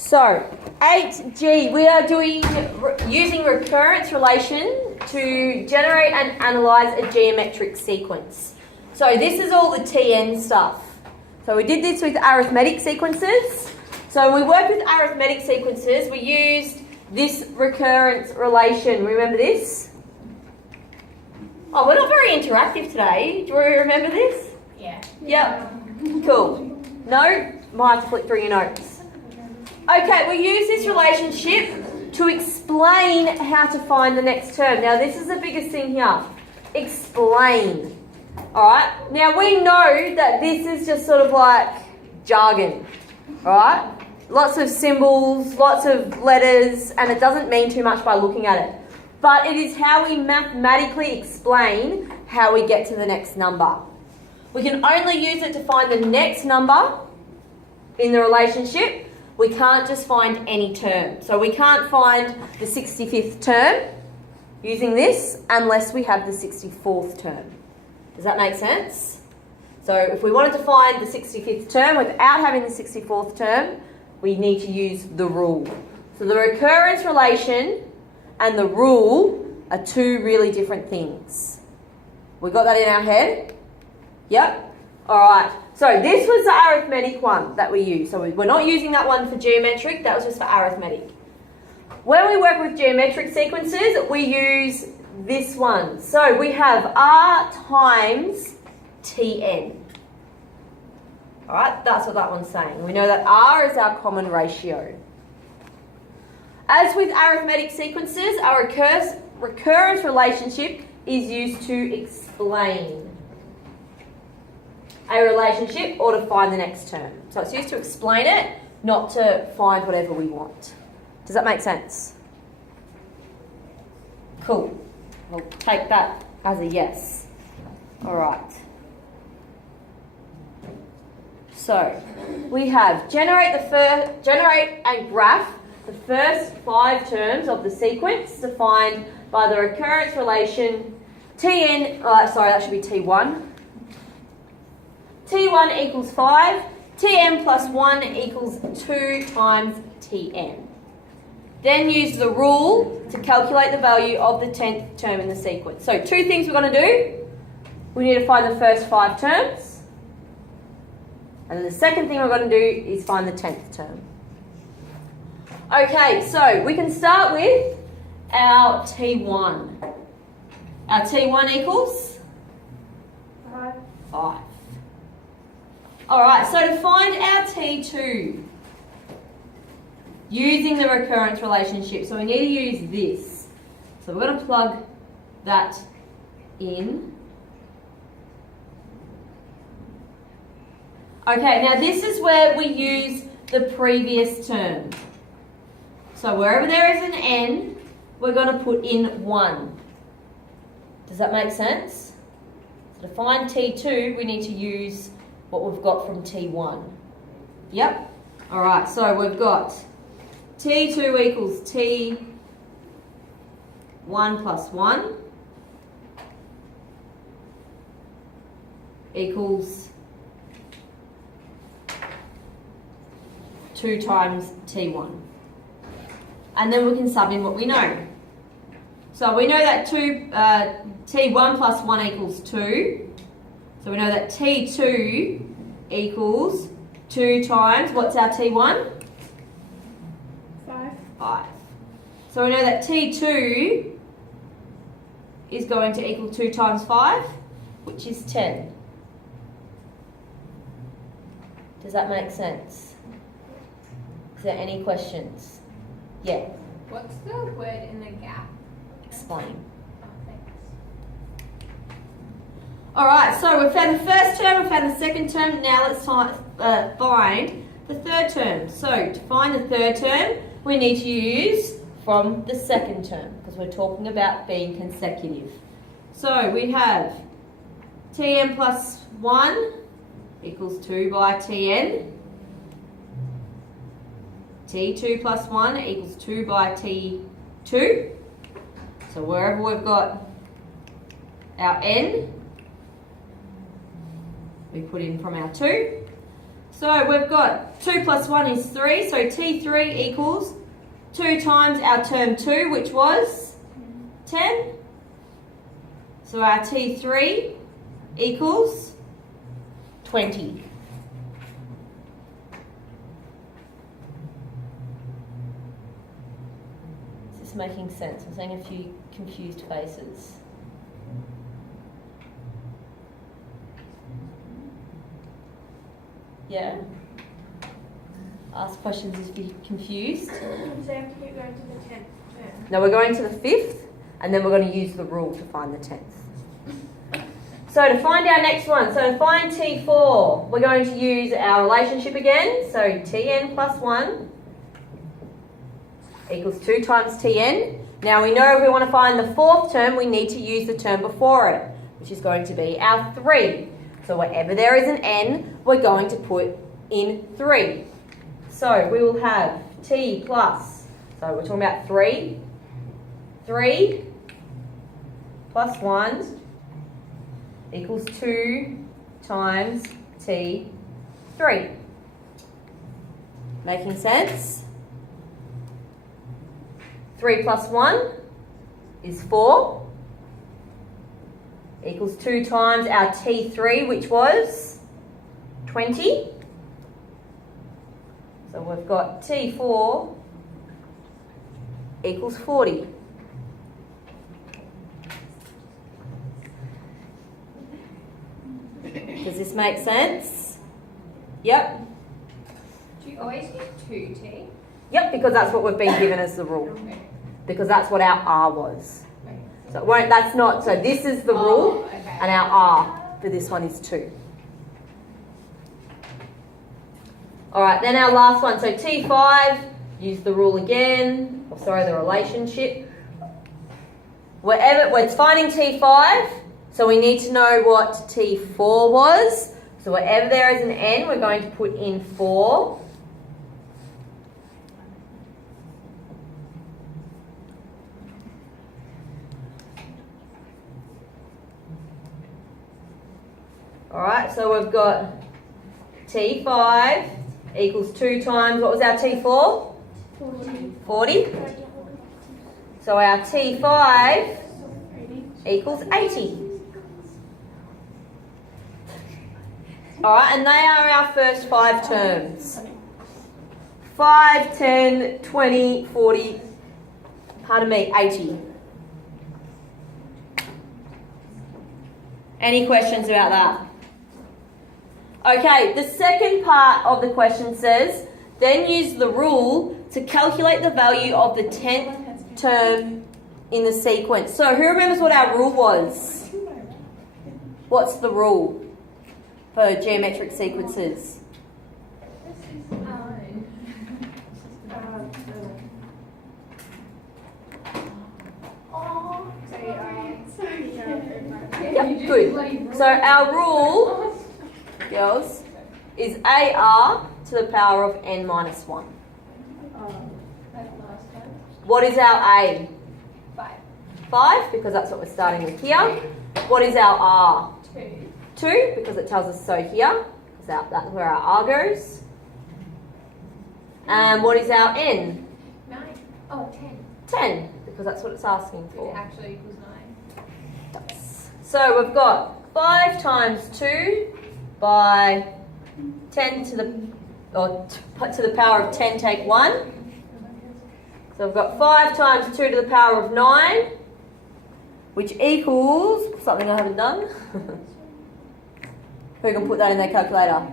So, 8G, we are using recurrence relation to generate and analyse a geometric sequence. So this is all the TN stuff. So we did this with arithmetic sequences. So when we worked with arithmetic sequences, we used this recurrence relation. Remember this? Oh, we're not very interactive today. Do you remember this? Yeah. Yep. Cool. No? Might have to flick through your notes. Okay, we use this relationship to explain how to find the next term. Now, this is the biggest thing here. Explain. Alright? Now, we know that this is just sort of like jargon. Alright? Lots of symbols, lots of letters, and it doesn't mean too much by looking at it. But it is how we mathematically explain how we get to the next number. We can only use it to find the next number in the relationship. We can't just find any term. So we can't find the 65th term using this unless we have the 64th term. Does that make sense? So if we wanted to find the 65th term without having the 64th term, we need to use the rule. So the recurrence relation and the rule are two really different things. We got that in our head? Yep. All right. So this was the arithmetic one that we used. So we're not using that one for geometric. That was just for arithmetic. When we work with geometric sequences, we use this one. So we have R times Tn. All right. That's what that one's saying. We know that R is our common ratio. As with arithmetic sequences, our recurrence relationship is used to explain a relationship or to find the next term. So it's used to explain it, not to find whatever we want. Does that make sense? Cool. We'll take that as a yes. All right. So we have generate and graph the first 5 terms of the sequence defined by the recurrence relation Tn. That should be T1. T1 equals 5, Tn plus 1 equals 2 times Tn. Then use the rule to calculate the value of the 10th term in the sequence. So 2 things we're going to do. We need to find the first 5 terms. And then the second thing we're going to do is find the 10th term. Okay, so we can start with our T1. Our T1 equals? 5. Alright, so to find our T2, using the recurrence relationship, so we need to use this. So we're going to plug that in. Okay, now this is where we use the previous term. So wherever there is an n, we're going to put in 1. Does that make sense? So to find T2, we need to use what we've got from T1. Yep. All right, so we've got T2 equals T1 plus 1 equals 2 times T1. And then we can sub in what we know. So we know that T1 plus 1 equals 2. So we know that T2 equals 2 times, what's our T1? 5. So we know that T2 is going to equal 2 times 5, which is 10. Does that make sense? Is there any questions? Yeah. What's the word in the gap? Explain. Oh, thanks. Alright, so we've found the first term, we've found the second term, now let's find the third term. So to find the third term, we need to use from the second term, because we're talking about being consecutive. So we have Tn plus 1 equals 2 by Tn. T2 plus 1 equals 2 by T2. So wherever we've got our n, we put in from our 2. So we've got 2 plus 1 is 3, so T3 equals 2 times our term 2, which was 10. So our T3 equals 20. Is this making sense? I'm seeing a few confused faces. Yeah? Ask questions if you're confused. So you have to keep going to the 10th term. Now we're going to the 5th, and then we're going to use the rule to find the 10th. So to find our next one, so to find T4, we're going to use our relationship again. So Tn plus 1 equals 2 times Tn. Now we know if we want to find the 4th term, we need to use the term before it, which is going to be our 3. So wherever there is an n, we're going to put in 3. So we will have T plus, so we're talking about 3. 3 plus 1 equals 2 times T3. Making sense? 3 plus 1 is 4. Equals 2 times our T3, which was 20. So we've got T4 equals 40. Does this make sense? Yep. Do you always use 2T? Yep, because that's what we've been given as the rule. Okay. Because that's what our R was. So it won't, that's not, so this is the rule, okay. and our R for this one is 2. Alright, then our last one, so T5, use the rule again, or sorry, the relationship. Wherever, we're finding T5, so we need to know what T4 was. So wherever there is an n, we're going to put in 4. Alright, so we've got T5 equals 2 times, what was our T4? 40. So our T5 equals 80. Alright, and they are our first 5 terms. 5, 10, 20, 40, pardon me, 80. Any questions about that? Okay, the second part of the question says, then use the rule to calculate the value of the 10th term in the sequence. So who remembers what our rule was? What's the rule for geometric sequences? Yep, good. So our rule, girls, is AR to the power of n minus 1. What is our A? 5. 5, because that's what we're starting with here. What is our R? 2. 2, because it tells us so here, because that's where our R goes. And what is our N? 9. Oh, 10. 10, because that's what it's asking It for. actually equals 9. So we've got 5 times 2 by 10 to the, or to the power of 10 take 1. So we've got 5 times 2 to the power of 9, which equals something I haven't done. Who can put that in their calculator?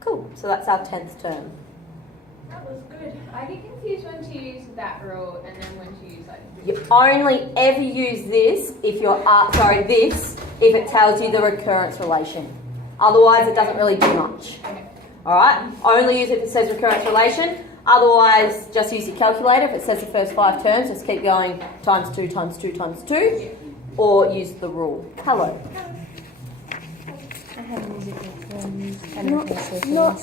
Cool, so that's our 10th term. That was good. I get confused when to use that rule and then when to use like You only ever use this if you're, this, if it tells you the recurrence relation. Otherwise, it doesn't really do much. Okay. Alright? Only use it if it says recurrence relation. Otherwise, just use your calculator. If it says the first 5 terms, just keep going times 2 times 2 times 2. Or use the rule. Hello. I have music. Not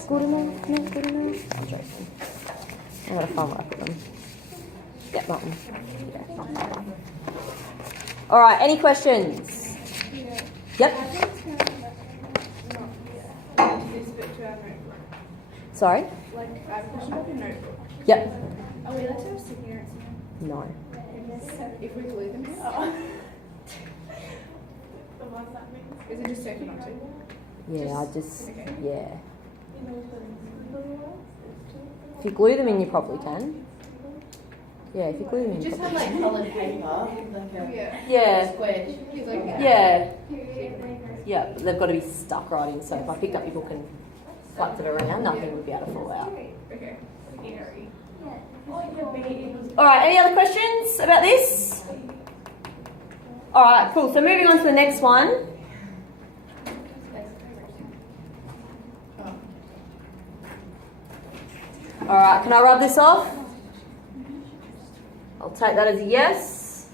good enough. Not good enough. I'm joking. I'm gonna find where I put them. Yep, that one. Yeah. All right. Any questions? Yep. This bit to our notebook. Sorry. Like, I have a question about the notebook. Yep. Are we allowed to have sticky notes in No. here? If we glue them here? Oh. The ones that means. Is it just safer not to? Yeah. I just. Okay. Yeah. If you glue them in, you probably can. Yeah. If you glue them in. you Just have probably like coloured paper, like a Yeah. Yeah. square. Yeah. Yeah, but they've got to be stuck right in. So if I picked up your book and flapped it around, nothing would be able to fall out. Okay. Scary. Oh, All right, any other questions about this? All right, cool. So moving on to the next one. All right, can I rub this off? I'll take that as a yes.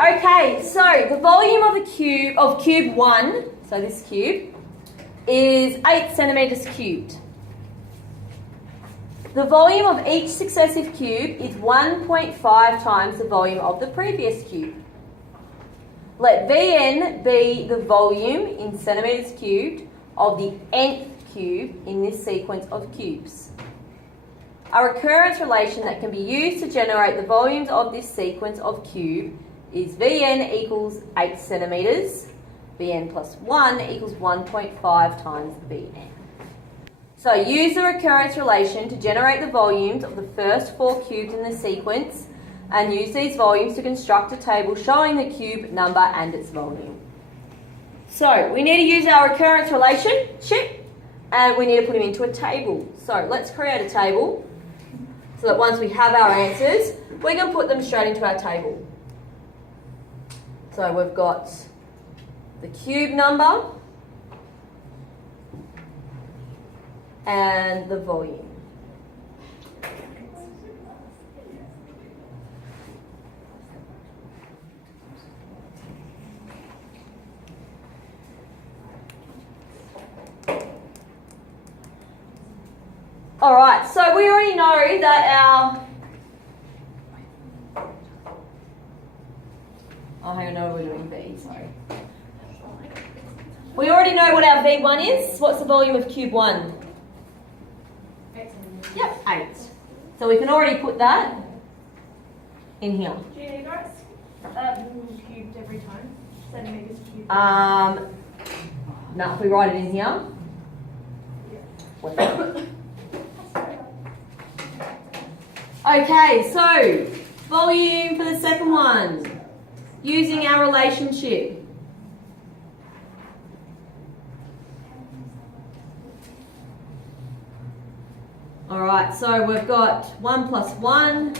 Okay, so the volume of cube 1, so this cube, is 8 centimetres cubed. The volume of each successive cube is 1.5 times the volume of the previous cube. Let Vn be the volume in centimetres cubed of the nth cube in this sequence of cubes. A recurrence relation that can be used to generate the volumes of this sequence of cube is Vn equals 8 centimetres, Vn plus 1 equals 1.5 times Vn. So use the recurrence relation to generate the volumes of the first 4 cubes in the sequence and use these volumes to construct a table showing the cube number and its volume. So we need to use our recurrence relationship and we need to put them into a table. So let's create a table so that once we have our answers, we can put them straight into our table. So we've got the cube number and the volume. All right, so we already know that our... Oh, hang on, no, we're doing V, sorry. We already know what our V1 is. What's the volume of cube 1? 8. Yep, 8. So we can already put that in here. Do you need guys? Cubed every time. Centimetres cubed. No, if we write it in here. we're fine. Okay, so volume for the second one, using our relationship. All right, so we've got 1 plus 1,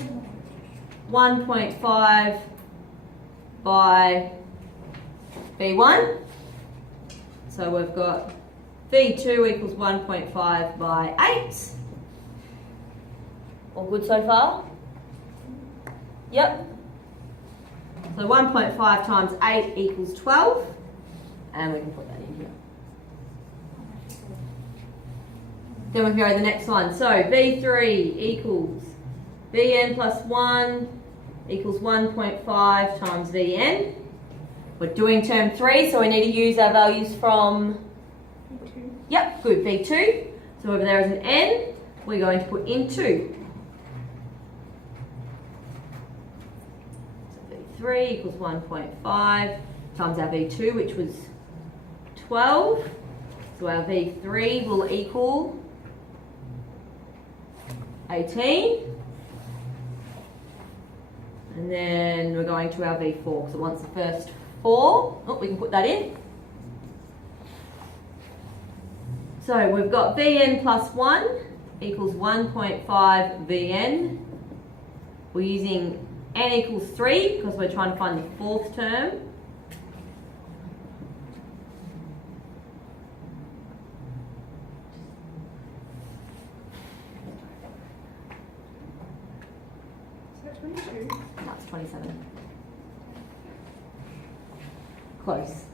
1.5 by V1. So we've got V2 equals 1.5 by 8. All good so far? Yep. So 1.5 times 8 equals 12. And we can put that in here. Then we can go to the next one. So V3 equals Vn plus 1 equals 1.5 times Vn. We're doing term 3, so we need to use our values from... V2. Yep, good, V2. So over there is an N, we're going to put in 2. So V3 equals 1.5 times our V2, which was 12. So our V3 will equal 18. And then we're going to our V4, because it wants the first 4. Oh, we can put that in. So we've got Vn plus 1 equals 1.5 Vn. We're using n equals 3 because we're trying to find the fourth term. That's 27. Close.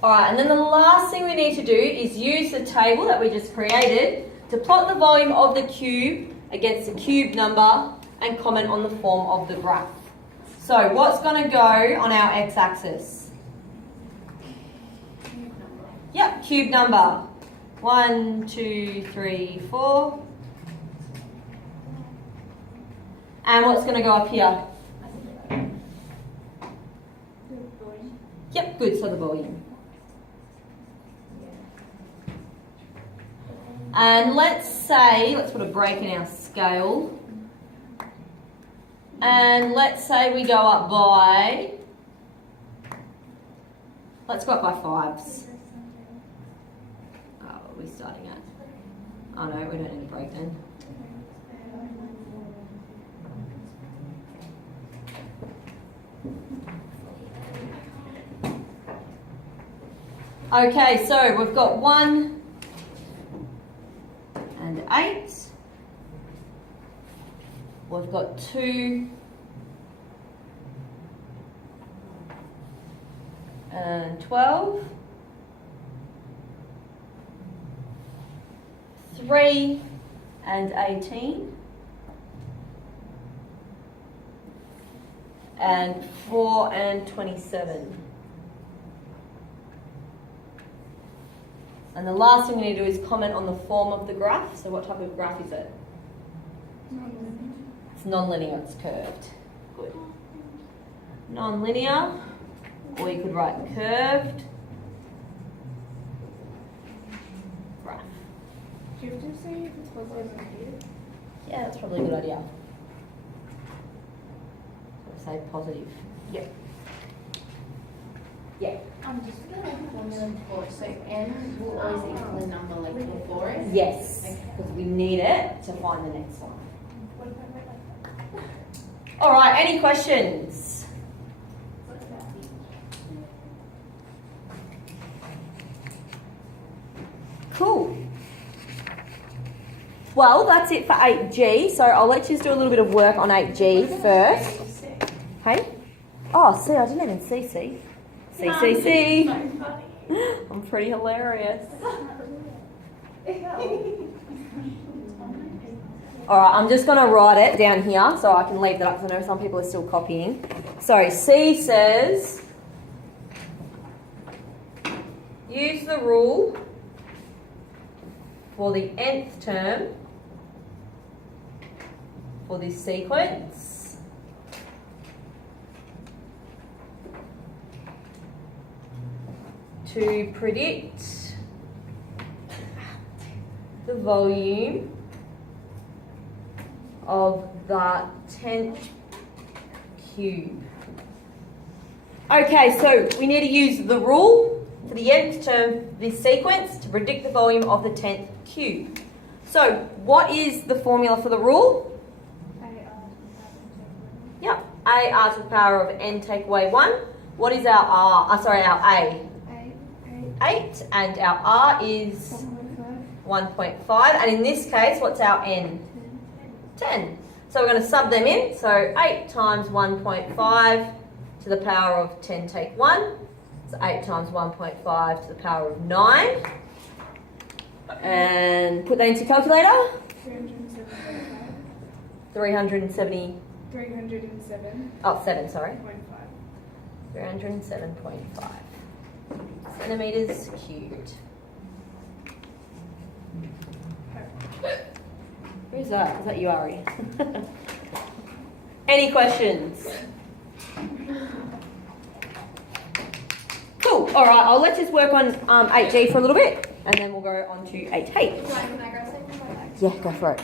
Alright, and then the last thing we need to do is use the table that we just created to plot the volume of the cube against the cube number and comment on the form of the graph. So what's going to go on our x-axis? Yep, cube number. 1, 2, 3, 4. And what's going to go up here? Yep, good, so the volume. And let's put a break in our scale. And let's say we go up by, let's go up by 5s. Oh, what are we starting at? Oh no, we don't need a break then. Okay, so we've got 1 and 8. We've got 2 and 12. 3 and 18. And 4 and 27. And the last thing we need to do is comment on the form of the graph. So what type of graph is it? It's non-linear, it's curved. Good. Non-linear, or you could write curved graph. Do you have to say if it's positive or negative? Yeah, that's probably a good idea. So say positive. Yep. Yeah. I'm just gonna have a formula for it. So n will always equal a number like before it. Yes, because we need it to find the next one. All right, any questions? Cool. Well, that's it for 8G. So I'll let you do a little bit of work on 8G first. Hey? Oh, see, I didn't even see C. C. I'm pretty hilarious. Alright, I'm just going to write it down here so I can leave that up because I know some people are still copying. So C says, use the rule for the nth term for this sequence to predict the volume of the 10th cube. Okay, so we need to use the rule for the nth term of this sequence to predict the volume of the 10th cube. So what is the formula for the rule? Yep, a r to the power of n take away 1. What is our r? Our a? 8, and our r is 1.5. And in this case, what's our n? 10. So we're going to sub them in. So 8 times 1.5 to the power of 10 take 1. So 8 times 1.5 to the power of 9. And put that into your calculator. 370. 307. Oh, 7, sorry. 0.5. 307.5 centimetres cubed. Who's that? Is that you, Ari? Any questions? Cool. All right, I'll let us work on 8G for a little bit, and then we'll go on to 8H. Can I grab something? Yeah, go for it.